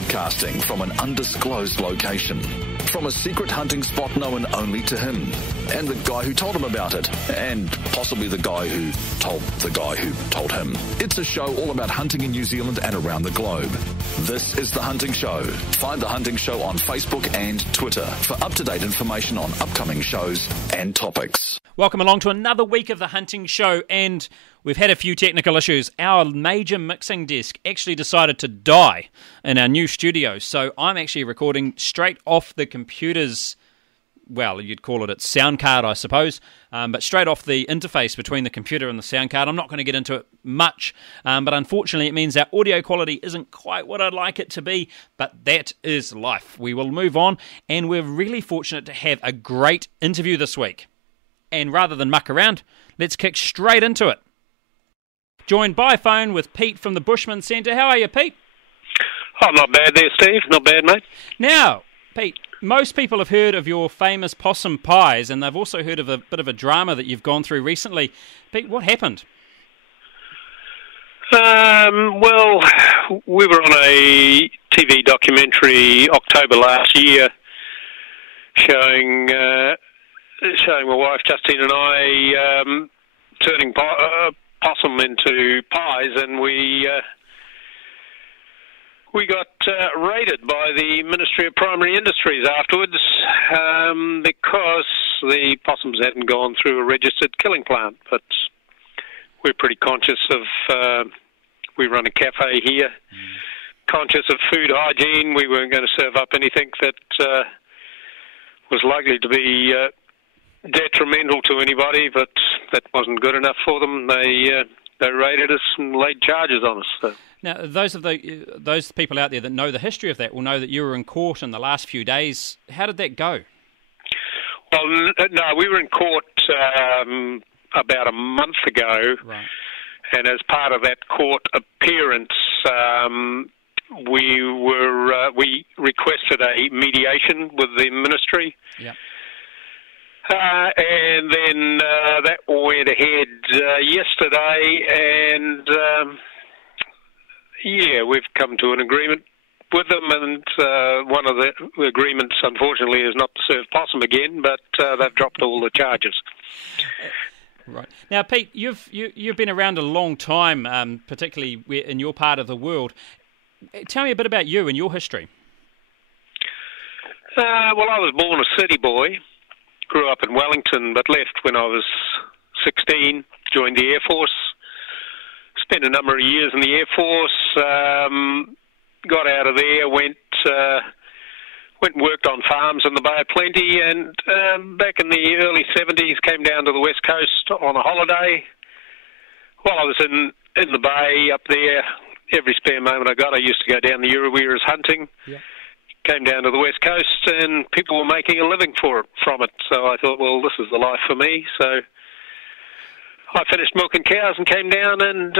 broadcasting from an undisclosed location. From a secret hunting spot known only to him, and the guy who told him about it, and possibly the guy who told him. It's a show all about hunting in New Zealand and around the globe. This is The Hunting Show. Find The Hunting Show on Facebook and Twitter for up-to-date information on upcoming shows and topics. Welcome along to another week of The Hunting Show, and we've had a few technical issues. Our major mixing desk actually decided to die in our new studio, so I'm actually recording straight off the computer's, well, you'd call it its sound card, I suppose, but straight off the interface between the computer and the sound card. I'm not going to get into it much, but unfortunately it means our audio quality isn't quite what I'd like it to be, but that is life. We will move on, and we're really fortunate to have a great interview this week. And rather than muck around, let's kick straight into it. Joined by phone with Pete from the Bushman Centre. How are you, Pete? Oh, not bad there, Steve. Not bad, mate. Now, Pete, most people have heard of your famous Possum Pies, and they've also heard of a bit of a drama that you've gone through recently. Pete, what happened? Well, we were on a TV documentary October last year showing my wife Justine and I turning possum into pies, and we got raided by the Ministry of Primary Industries afterwards because the possums hadn't gone through a registered killing plant. But we're pretty conscious of, we run a cafe here, conscious of food hygiene. We weren't going to serve up anything that was likely to be detrimental to anybody, but that wasn't good enough for them. They raided us and laid charges on us. So. Now, those people out there that know the history of that will know that you were in court in the last few days. How did that go? Well, no, we were in court about a month ago, right. And as part of that court appearance, we requested a mediation with the ministry. Yeah. And then that went ahead yesterday, and we've come to an agreement with them, and one of the agreements, unfortunately, is not to serve possum again, but they've dropped all the charges. Right. Now, Pete, you've been around a long time, particularly in your part of the world. Tell me a bit about you and your history. Well, I was born a city boy. Grew up in Wellington, but left when I was 16, joined the Air Force, spent a number of years in the Air Force, got out of there, went and worked on farms in the Bay of Plenty, and back in the early 70s came down to the West Coast on a holiday. While I was in the Bay up there, every spare moment I got, I used to go down the Ureweras hunting. Yeah. Came down to the West Coast, and people were making a living from it. So I thought, well, this is the life for me. So I finished milking cows and came down and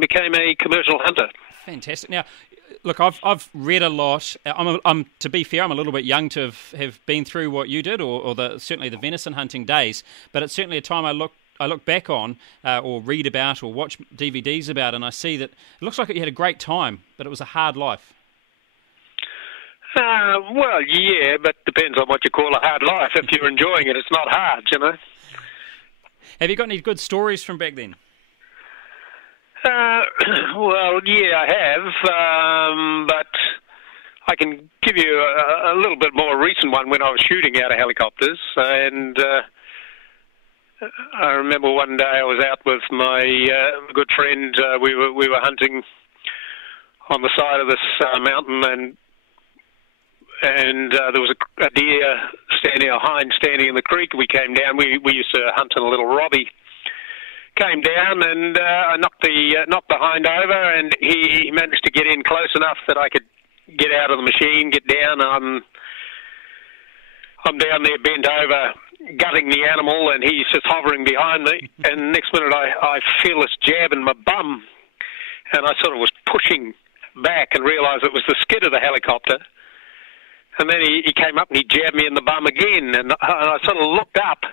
became a commercial hunter. Fantastic. Now, look, I've read a lot. I'm to be fair, I'm a little bit young to have been through what you did, or certainly the venison hunting days. But it's certainly a time I look back on, or read about, or watch DVDs about, and I see that it looks like you had a great time, but it was a hard life. Well, yeah, but depends on what you call a hard life. If you're enjoying it, it's not hard, you know. Have you got any good stories from back then? Well, yeah, I have, but I can give you a little bit more recent one when I was shooting out of helicopters. And I remember one day I was out with my good friend. We were hunting on the side of this mountain, and there was a deer a hind standing in the creek. We came down. We used to hunt in a little robbie. Came down, and I knocked the hind over, and he managed to get in close enough that I could get out of the machine, get down. I'm down there bent over, gutting the animal, and he's just hovering behind me. And next minute I feel this jab in my bum, and I sort of was pushing back and realised it was the skid of the helicopter. And then he came up and he jabbed me in the bum again, and I sort of looked up,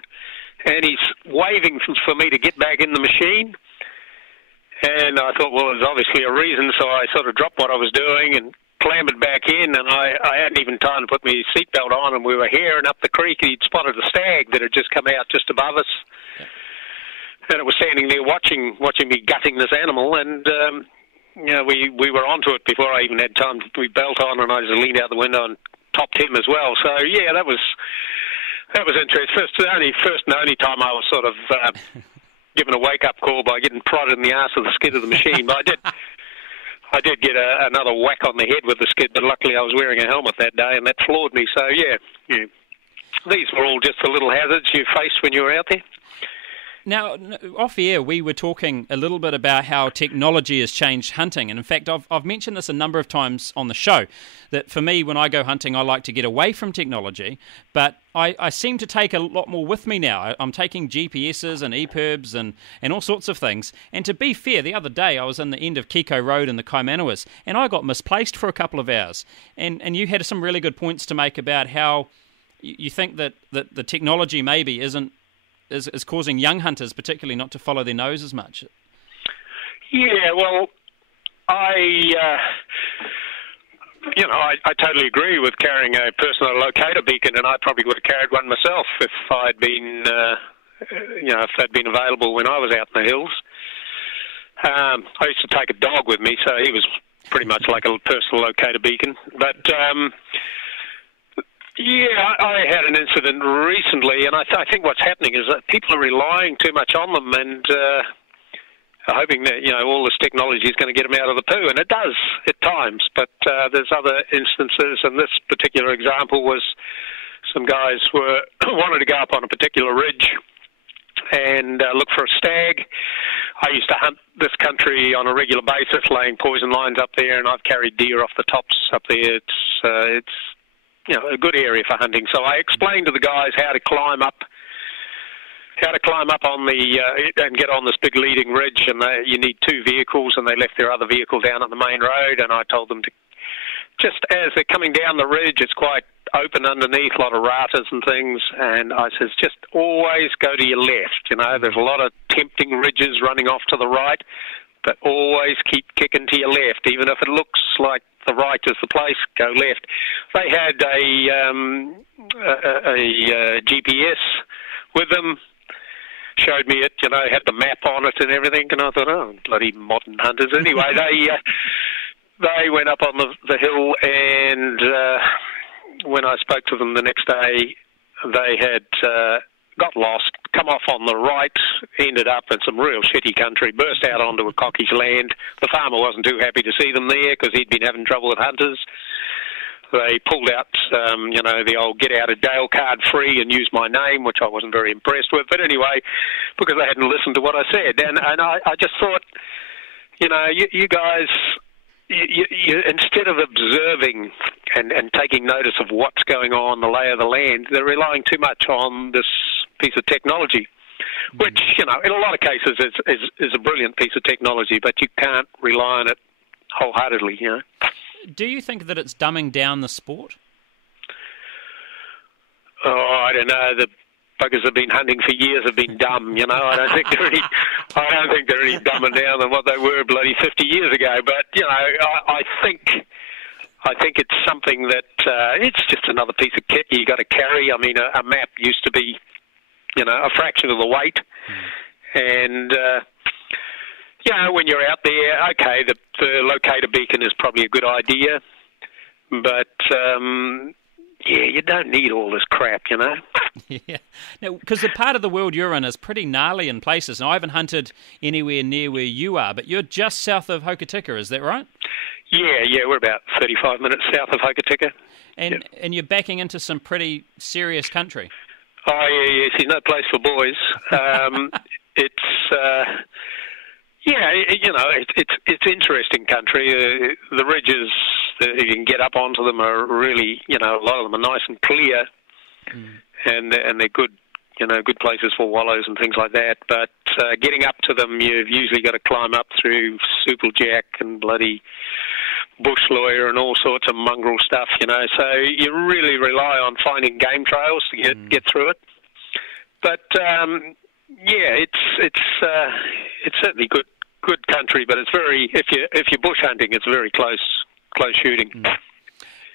and he's waving for me to get back in the machine. And I thought, well, there's obviously a reason, so I sort of dropped what I was doing and clambered back in, and I hadn't even time to put my seatbelt on, and we were hearing up the creek. He'd spotted a stag that had just come out just above us, and it was standing there watching me gutting this animal, and we were onto it before I even had time to put my belt on, and I just leaned out the window and topped him as well. So yeah, that was interesting. First and only time I was sort of given a wake-up call by getting prodded in the arse with the skid of the machine. But I did get another whack on the head with the skid, but luckily I was wearing a helmet that day, and that floored me. So yeah. These were all just the little hazards you faced when you were out there. Now, off air, we were talking a little bit about how technology has changed hunting. And in fact, I've mentioned this a number of times on the show, that for me, when I go hunting, I like to get away from technology. But I seem to take a lot more with me now. I'm taking GPSs and EPIRBs and all sorts of things. And to be fair, the other day, I was in the end of Kiko Road in the Kaimanawas, and I got misplaced for a couple of hours. And you had some really good points to make about how you think that the technology maybe is causing young hunters particularly not to follow their nose as much. Yeah, well, I totally agree with carrying a personal locator beacon, and I probably would have carried one myself if I'd been, if they'd been available when I was out in the hills. I used to take a dog with me, so he was pretty much like a personal locator beacon. But yeah, I had an incident recently, and I think what's happening is that people are relying too much on them and hoping that, all this technology is going to get them out of the poo, and it does at times. But there's other instances, and this particular example was some guys wanted to go up on a particular ridge and look for a stag. I used to hunt this country on a regular basis, laying poison lines up there, and I've carried deer off the tops up there. It's a good area for hunting. So I explained to the guys how to climb up on the and get on this big leading ridge, and you need two vehicles, and they left their other vehicle down at the main road, and I told them to, just as they're coming down the ridge, it's quite open underneath, a lot of ratas and things, and I says, just always go to your left. There's a lot of tempting ridges running off to the right, but always keep kicking to your left, even if it looks like the right is the place, go left. They had a GPS with them, showed me it, had the map on it and everything, and I thought, oh, bloody modern hunters. Anyway, they went up on the hill, and when I spoke to them the next day, they had got lost, come off on the right, ended up in some real shitty country, burst out onto a cockish land. The farmer wasn't too happy to see them there because he'd been having trouble with hunters. They pulled out, the old get-out-of-jail card free and used my name, which I wasn't very impressed with. But anyway, because they hadn't listened to what I said. And I just thought, you guys, you, instead of observing and taking notice of what's going on, the lay of the land, they're relying too much on this piece of technology, which, in a lot of cases is a brilliant piece of technology, but you can't rely on it wholeheartedly, Do you think that it's dumbing down the sport? Oh, I don't know. The buggers have been hunting for years have been dumb, I don't think they're any dumber now than what they were bloody 50 years ago. But, I think it's something that it's just another piece of kit you got to carry. I mean, a map used to be, a fraction of the weight. And, when you're out there, okay, the locator beacon is probably a good idea. But, you don't need all this crap, Yeah. Now, because the part of the world you're in is pretty gnarly in places. Now, I haven't hunted anywhere near where you are, but you're just south of Hokitika, is that right? Yeah, we're about 35 minutes south of Hokitika. And you're backing into some pretty serious country. Oh, yes, there's no place for boys. It's interesting country. The ridges, you can get up onto them are really, a lot of them are nice and clear, and they're good, good places for wallows and things like that. But getting up to them, you've usually got to climb up through Supplejack and bloody bush lawyer and all sorts of mongrel stuff, So you really rely on finding game trails to get through it. But it's certainly good country, but it's very, if you're bush hunting, it's very close close shooting.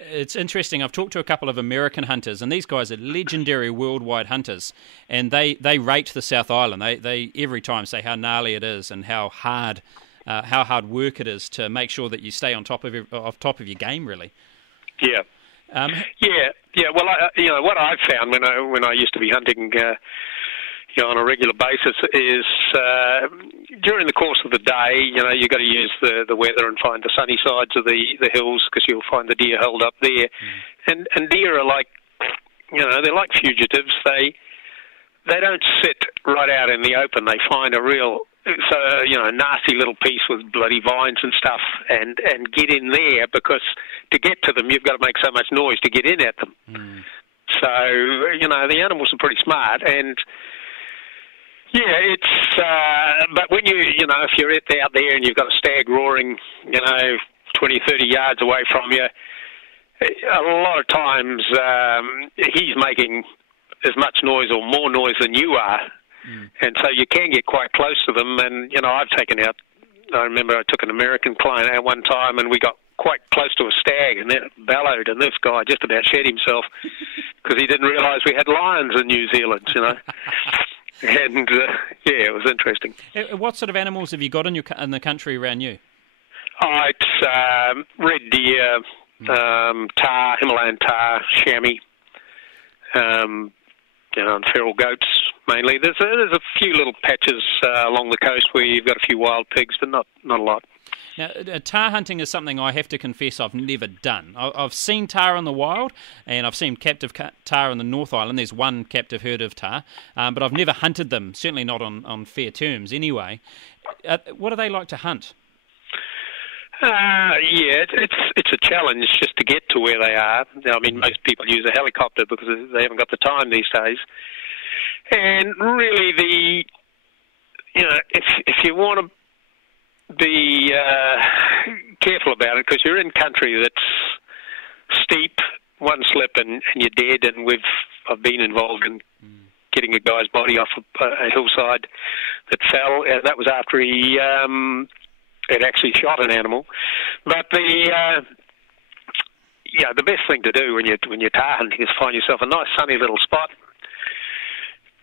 It's interesting. I've talked to a couple of American hunters, and these guys are legendary worldwide hunters, and they rate the South Island. They every time say how gnarly it is and how hard work it is to make sure that you stay on top of your game, really. Yeah. Well, what I've found when I used to be hunting, on a regular basis is during the course of the day, you've got to use the weather and find the sunny sides of the hills, because you'll find the deer held up there. And deer are like, they're like fugitives. They don't sit right out in the open. They find a real, nasty little piece with bloody vines and stuff and get in there, because to get to them, you've got to make so much noise to get in at them. So, the animals are pretty smart, and yeah, it's, but when if you're out there and you've got a stag roaring, 20, 30 yards away from you, a lot of times he's making as much noise or more noise than you are. And so you can get quite close to them. And, I remember I took an American client out one time, and we got quite close to a stag, and then it bellowed, and this guy just about shed himself because he didn't realise we had lions in New Zealand, And, it was interesting. What sort of animals have you got in the country around you? It's red deer, tar, Himalayan tar, chamois, and feral goats mainly. There's a few little patches along the coast where you've got a few wild pigs, but not a lot. Now, tar hunting is something I have to confess I've never done. I've seen tar in the wild, and I've seen captive tar in the North Island. There's one captive herd of tar, but I've never hunted them, certainly not on fair terms anyway. What do they like to hunt? It's a challenge just to get to where they are. I mean, most people use a helicopter because they haven't got the time these days. And really, if you want to be careful about it, because you're in country that's steep, one slip and you're dead. And I've been involved in getting a guy's body off a hillside that fell, and that was after he had actually shot an animal. But the best thing to do when you're tar hunting is find yourself a nice sunny little spot,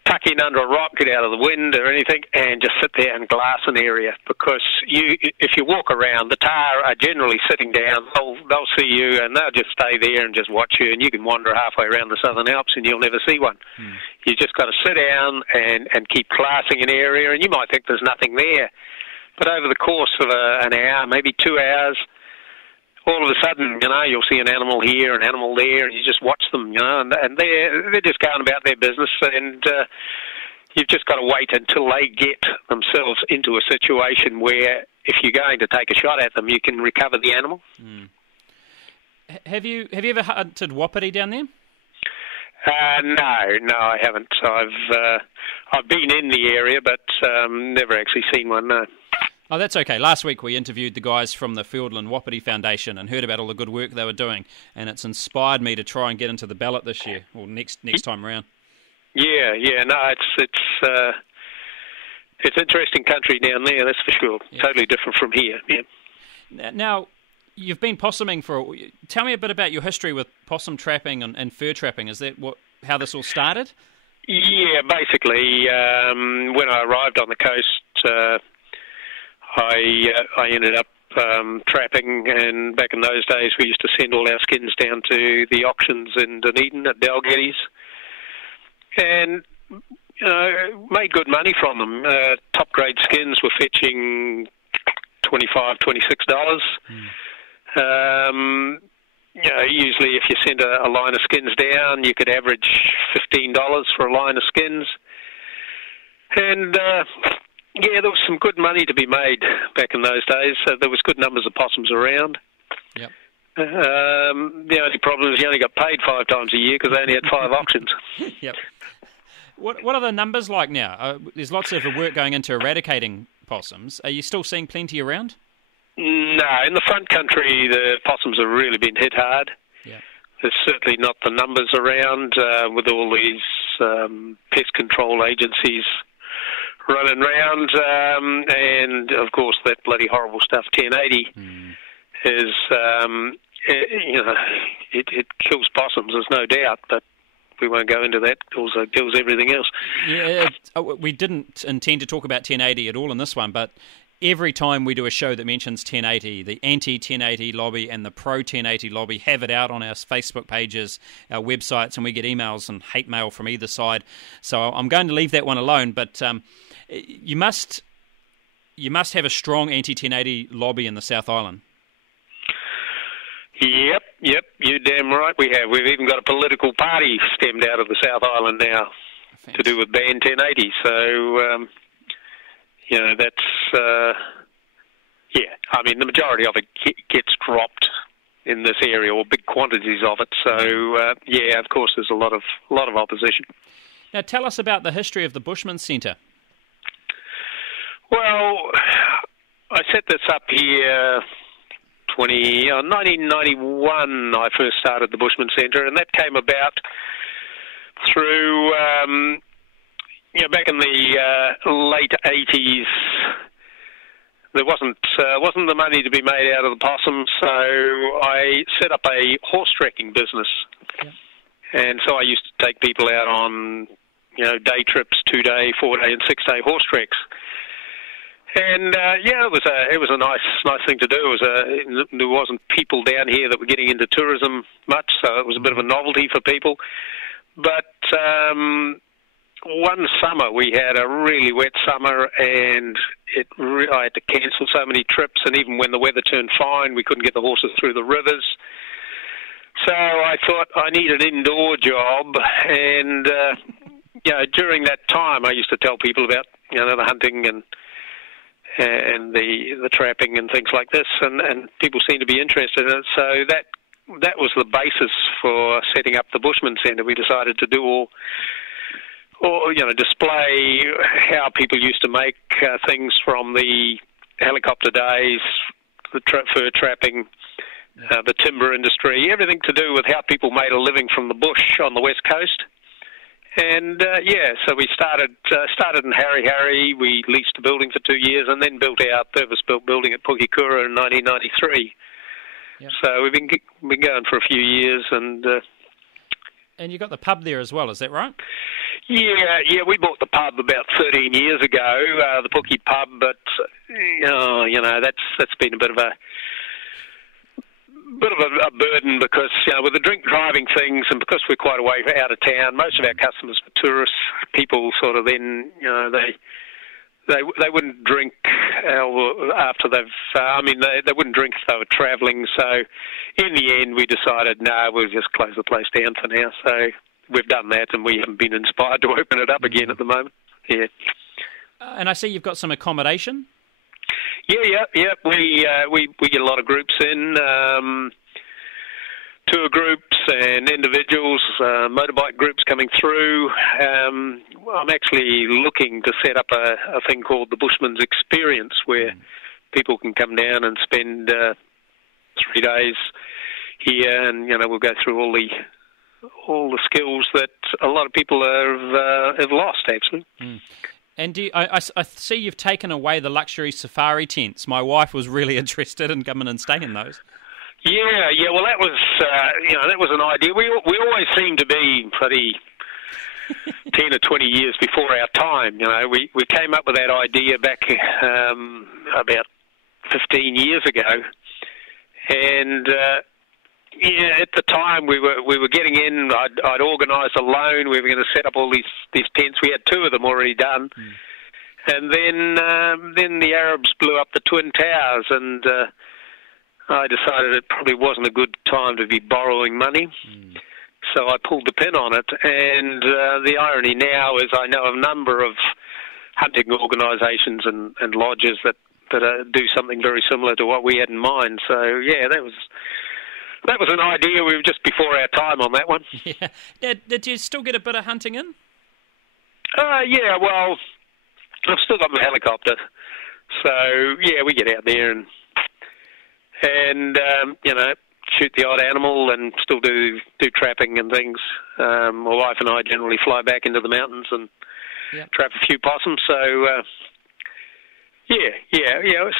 tuck in under a rock, get out of the wind or anything, and just sit there and glass an area, because if you walk around, the tar are generally sitting down. They'll see you, and they'll just stay there and just watch you, and you can wander halfway around the Southern Alps and you'll never see one. You just got to sit down and keep glassing an area, and you might think there's nothing there, but over the course of an hour, maybe 2 hours, all of a sudden, you'll see an animal here, an animal there, and you just watch them, and they're just going about their business, and you've just got to wait until they get themselves into a situation where, if you're going to take a shot at them, you can recover the animal. Have you ever hunted wapiti down there? No, I haven't. I've been in the area, but never actually seen one. No. Oh, that's okay. Last week we interviewed the guys from the Fiordland Wapiti Foundation and heard about all the good work they were doing, and it's inspired me to try and get into the ballot this year, or next time around. Yeah. No, it's interesting country down there, that's for sure. Yeah. Totally different from here. Yeah. Now, you've been possuming tell me a bit about your history with possum trapping and fur trapping. Is that how this all started? Yeah, basically, when I arrived on the coast, I ended up trapping, and back in those days we used to send all our skins down to the auctions in Dunedin at Dalgetty's, and made good money from them. Top grade skins were fetching $25, $26. Usually if you send a line of skins down, you could average $15 for a line of skins, and there was some good money to be made back in those days. There was good numbers of possums around. Yep. The only problem is you only got paid 5 times a year because they only had 5 auctions. Yep. What are the numbers like now? There's lots of work going into eradicating possums. Are you still seeing plenty around? No, in the front country, the possums have really been hit hard. Yeah. There's certainly not the numbers around with all these pest control agencies running round, and of course that bloody horrible stuff, 1080. is, it kills possums, there's no doubt, but we won't go into that. It also kills everything else. Yeah, we didn't intend to talk about 1080 at all in this one, but every time we do a show that mentions 1080, the anti-1080 lobby and the pro-1080 lobby have it out on our Facebook pages, our websites, and we get emails and hate mail from either side. So I'm going to leave that one alone, but you must have a strong anti-1080 lobby in the South Island. Yep, you're damn right we have. We've even got a political party stemmed out of the South Island now to do with ban 1080. So, that's, I mean, the majority of it gets dropped in this area, or big quantities of it. So, of course, there's a lot of opposition. Now, tell us about the history of the Bushman Centre. Well, I set this up here 1991. I first started the Bushman Centre, and that came about through, back in the late 80s. There wasn't the money to be made out of the possum, so I set up a horse tracking business. Yeah. And so I used to take people out on, day trips, 2-day, 4-day, and 6-day horse treks. And it was a nice thing to do. There wasn't people down here that were getting into tourism much, so it was a bit of a novelty for people. But one summer we had a really wet summer, and I had to cancel so many trips. And even when the weather turned fine, we couldn't get the horses through the rivers. So I thought I need an indoor job, and during that time I used to tell people about the hunting and the trapping and things like this, and people seem to be interested in it. So that was the basis for setting up the Bushman Centre. We decided to do all display how people used to make things from the helicopter days, the fur trapping, the timber industry, everything to do with how people made a living from the bush on the west coast. And so we started in Harry. We leased a building for 2 years, and then built our purpose-built building at Pukekura in 1993. Yep. So we've been going for a few years, and you got the pub there as well, is that right? Yeah. We bought the pub about 13 years ago, the Pukie pub, but that's been a bit of a burden because, with the drink driving things, and because we're quite a way out of town, most of our customers were tourists. People sort of then, they wouldn't drink after they wouldn't drink if they were travelling. So in the end, we decided, no, we'll just close the place down for now. So we've done that, and we haven't been inspired to open it up again at the moment. Yeah. And I see you've got some accommodation. Yeah. We get a lot of groups in, tour groups and individuals, motorbike groups coming through. I'm actually looking to set up a thing called the Bushman's Experience, where people can come down and spend 3 days here, and we'll go through all the skills that a lot of people have lost, actually. And I see you've taken away the luxury safari tents. My wife was really interested in coming and staying in those. Yeah. Well, that was an idea. We always seem to be pretty 10 or 20 years before our time. We came up with that idea back about 15 years ago, and at the time we were getting in. I'd organised a loan. We were going to set up all these tents. We had 2 of them already done, and then the Arabs blew up the Twin Towers, and I decided it probably wasn't a good time to be borrowing money. So I pulled the pin on it, and the irony now is I know a number of hunting organisations and lodges that do something very similar to what we had in mind. So yeah, that was an idea. We were just before our time on that one. Yeah. Did you still get a bit of hunting in? Yeah, well, I've still got my helicopter. So, yeah, we get out there and shoot the odd animal and still do trapping and things. My wife and I generally fly back into the mountains and trap a few possums. So, Yeah. I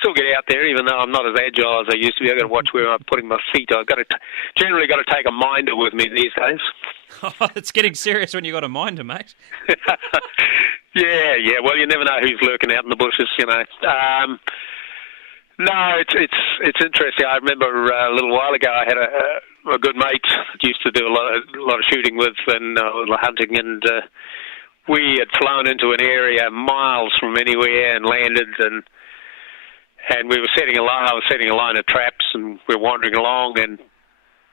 still get out there, even though I'm not as agile as I used to be. I've got to watch where I'm putting my feet. I've generally got to take a minder with me these days. Oh, it's getting serious when you got a minder, mate. Yeah. Well, you never know who's lurking out in the bushes, you know. No, it's interesting. I remember a little while ago I had a good mate that used to do a lot of shooting with and hunting, and we had flown into an area miles from anywhere and landed, and we were I was setting a line of traps, and we were wandering along, and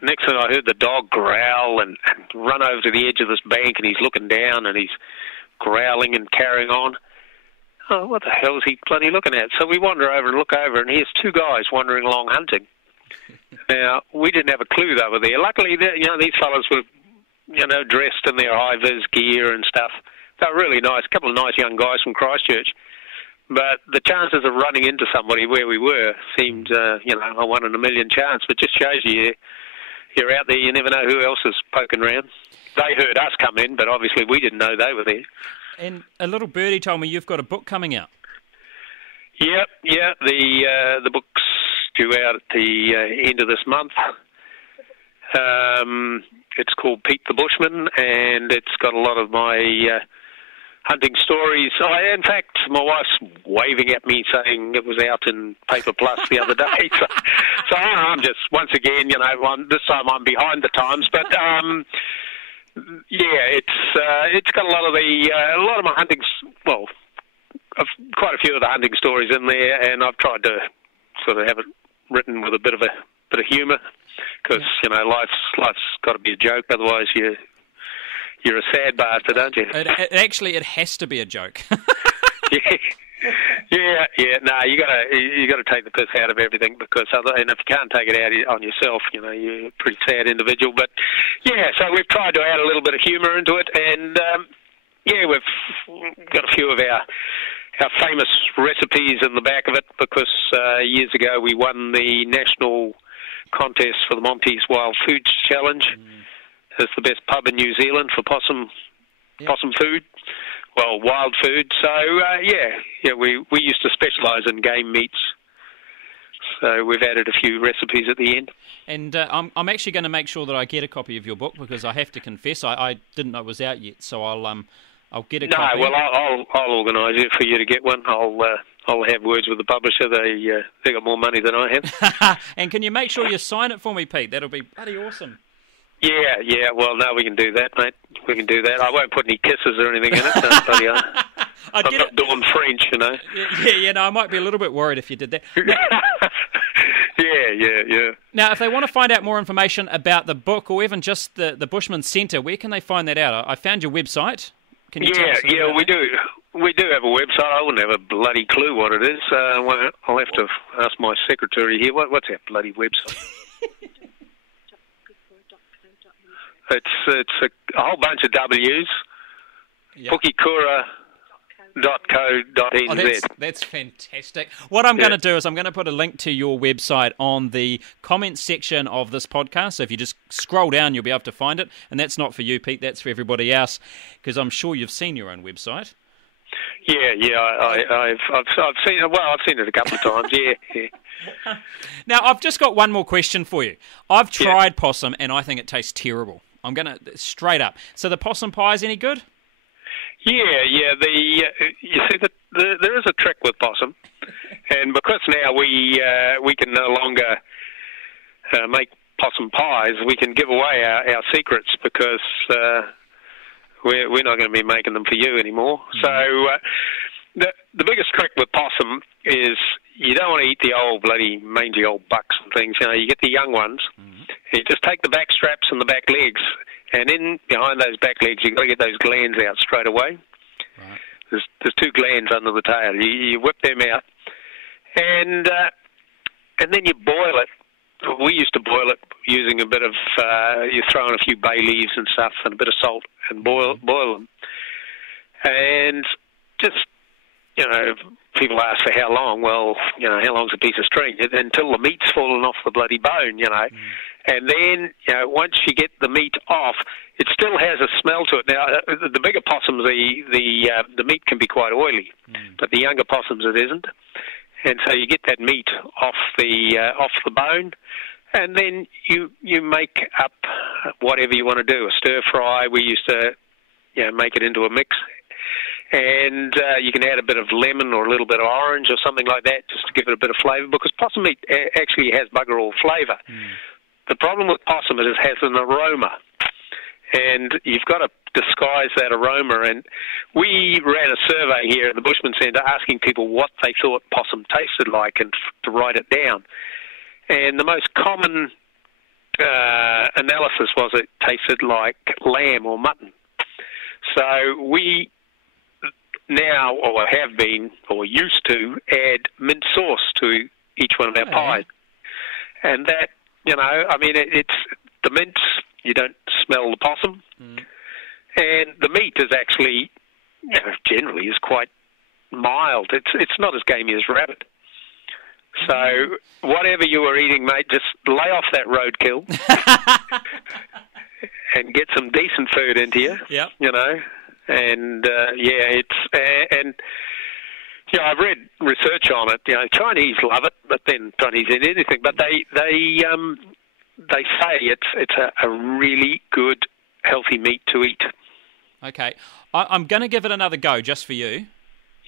next thing I heard the dog growl and run over to the edge of this bank, and he's looking down and he's growling and carrying on. Oh, what the hell is he bloody looking at? So we wander over and look over, and here's two guys wandering along hunting. Now, we didn't have a clue they were there. Luckily, these fellas were, dressed in their high-vis gear and stuff. They were really nice, a couple of nice young guys from Christchurch. But the chances of running into somebody where we were seemed, a 1 in a million chance. But just shows you're out there, you never know who else is poking around. They heard us come in, but obviously we didn't know they were there. And a little birdie told me you've got a book coming out. Yep. The book's due out at the end of this month. It's called Pete the Bushman, and it's got a lot of my hunting stories. In fact, my wife's waving at me saying it was out in Paper Plus the other day. So I'm just, once again, this time I'm behind the times, but... it's got a lot of my hunting. Well, quite a few of the hunting stories in there, and I've tried to sort of have it written with a bit of humour, because life's got to be a joke. Otherwise, you're a sad bastard, aren't you? It has to be a joke. Yeah. No, you got to take the piss out of everything, because and if you can't take it out on yourself, you're a pretty sad individual. But so we've tried to add a little bit of humour into it, and we've got a few of our famous recipes in the back of it, because years ago we won the national contest for the Monty's Wild Foods Challenge. It's the best pub in New Zealand for possum food. Well, wild food. So, we used to specialise in game meats. So we've added a few recipes at the end. And I'm actually going to make sure that I get a copy of your book, because I have to confess I didn't know it was out yet. So I'll get a copy. No, well, I'll organise it for you to get one. I'll have words with the publisher. They got more money than I have. And can you make sure you sign it for me, Pete? That'll be bloody awesome. Yeah. Well, no, we can do that, mate. We can do that. I won't put any kisses or anything in it. I'm not doing French, Yeah. No, I might be a little bit worried if you did that. Yeah. Now, if they want to find out more information about the book, or even just the Bushman Centre, where can they find that out? I found your website. Can you tell us about we that? do. We do have a website. I wouldn't have a bloody clue what it is. I'll have to ask my secretary here. What's that bloody website? It's a whole bunch of W's. Yep. Pukekura.co.nz. That's fantastic. What I'm going to do is I'm going to put a link to your website on the comments section of this podcast. So if you just scroll down, you'll be able to find it. And that's not for you, Pete. That's for everybody else, because I'm sure you've seen your own website. Yeah. I've seen it. Well, I've seen it a couple of times. Yeah. Now I've just got one more question for you. I've tried possum, and I think it tastes terrible. I'm going to straight up. So the possum pie is any good? Yeah. You see, there is a trick with possum, and because now we can no longer make possum pies, we can give away our secrets, because we're not going to be making them for you anymore. Mm-hmm. So the biggest trick with possum is you don't want to eat the old bloody mangy old bucks and things. You get the young ones. Mm-hmm. You just take the back straps and the back legs, and in behind those back legs, you've got to get those glands out straight away. Right. There's two glands under the tail. You whip them out, and then you boil it. We used to boil it using a bit of, you throw in a few bay leaves and stuff and a bit of salt and boil them. And just, people ask for how long. Well, how long's a piece of string? Until the meat's fallen off the bloody bone, And then, once you get the meat off, it still has a smell to it. Now, the bigger possums, the meat can be quite oily, but the younger possums it isn't. And so you get that meat off the bone, and then you make up whatever you want to do. A stir fry. We used to, make it into a mix. And you can add a bit of lemon or a little bit of orange or something like that just to give it a bit of flavour, because possum meat actually has bugger all flavour. The problem with possum is it has an aroma, and you've got to disguise that aroma. And we ran a survey here at the Bushman Centre asking people what they thought possum tasted like and to write it down. And the most common analysis was it tasted like lamb or mutton. So we now, or have been, or used to, add mint sauce to each one of our pies. And that, it's the mint, you don't smell the possum. And the meat is actually, generally is quite mild. It's not as gamey as rabbit. So whatever you were eating, mate, just lay off that roadkill and get some decent food into you, And I've read research on it. Chinese love it, but then Chinese eat anything. But they say it's a really good, healthy meat to eat. Okay, I'm going to give it another go just for you.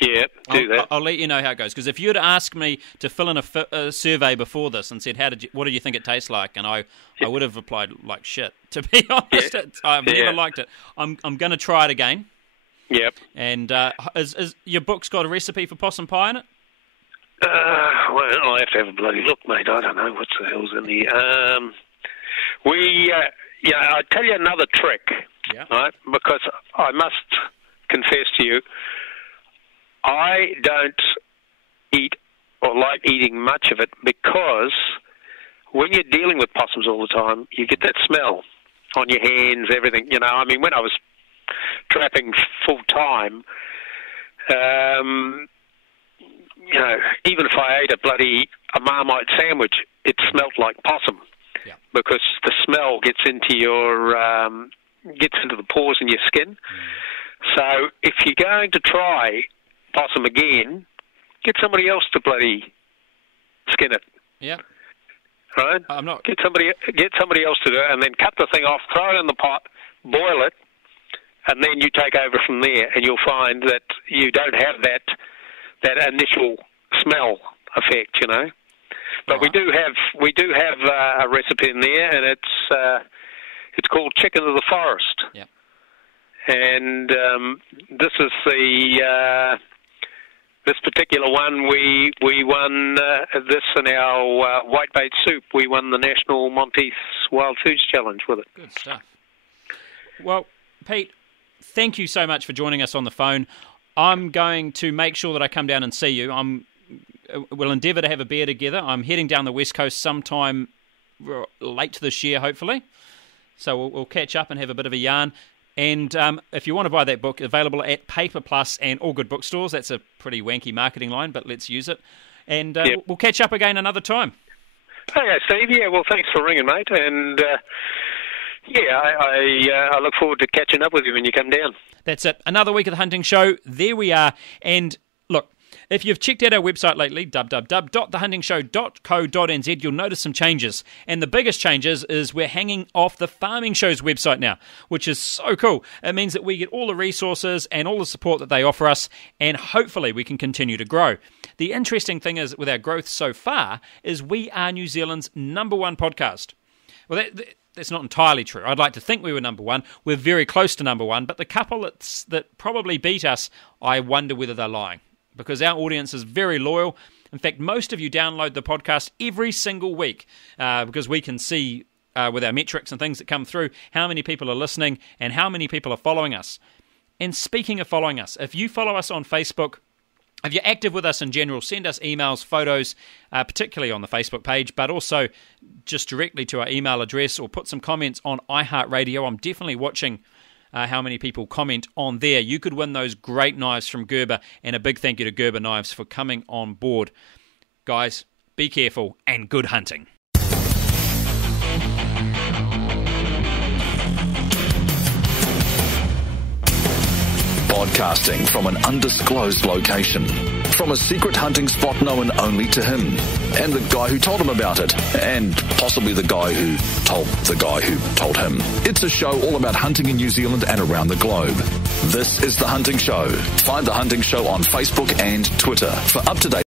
Yeah, do that. I'll let you know how it goes. Because if you had asked me to fill in a survey before this and said, what did you think it tastes like? And I would have replied like shit. To be honest, I've never liked it. I'm going to try it again. Yep. And is your book's got a recipe for possum pie in it? Well, I have to have a bloody look, mate. I don't know what the hell's in the. I'll tell you another trick, right? Because I must confess to you, I don't eat or like eating much of it, because when you're dealing with possums all the time, you get that smell on your hands, everything. When I was trapping full time, even if I ate a Marmite sandwich, it smelled like possum, because the smell gets into the pores in your skin. So if you're going to try possum again, get somebody else to bloody skin it. Yeah. Right? I'm not. Get somebody else to do it, and then cut the thing off, throw it in the pot, boil it, and then you take over from there, and you'll find that you don't have that initial smell effect, But we do have a recipe in there, and it's called Chicken of the Forest. Yeah. And this is this particular one, we won this in our whitebait soup. We won the National Monteith Wild Foods Challenge with it. Good stuff. Well, Pete, thank you so much for joining us on the phone. I'm going to make sure that I come down and see you. We'll endeavour to have a beer together. I'm heading down the West Coast sometime late this year, hopefully. So we'll catch up and have a bit of a yarn. And if you want to buy that book, available at Paper Plus and all good bookstores. That's a pretty wanky marketing line, but let's use it. And we'll catch up again another time. Okay, Steve. Yeah, well, thanks for ringing, mate. And I look forward to catching up with you when you come down. That's it. Another week of the Hunting Show. There we are. And look, if you've checked out our website lately, www.thehuntingshow.co.nz, you'll notice some changes. And the biggest changes is we're hanging off the Farming Show's website now, which is so cool. It means that we get all the resources and all the support that they offer us, and hopefully we can continue to grow. The interesting thing is, with our growth so far, is we are New Zealand's #1 podcast. Well, that's not entirely true. I'd like to think we were #1. We're very close to #1, but the couple that probably beat us, I wonder whether they're lying. Because our audience is very loyal. In fact, most of you download the podcast every single week because we can see with our metrics and things that come through how many people are listening and how many people are following us. And speaking of following us, if you follow us on Facebook, if you're active with us in general, send us emails, photos, particularly on the Facebook page, but also just directly to our email address, or put some comments on iHeartRadio. I'm definitely watching how many people comment on there. You could win those great knives from Gerber, and a big thank you to Gerber Knives for coming on board. Guys, be careful and good hunting. broadcasting from an undisclosed location, from a secret hunting spot known only to him, and the guy who told him about it, and possibly the guy who told the guy who told him. It's a show all about hunting in New Zealand and around the globe. This is The Hunting Show. Find The Hunting Show on Facebook and Twitter for up-to-date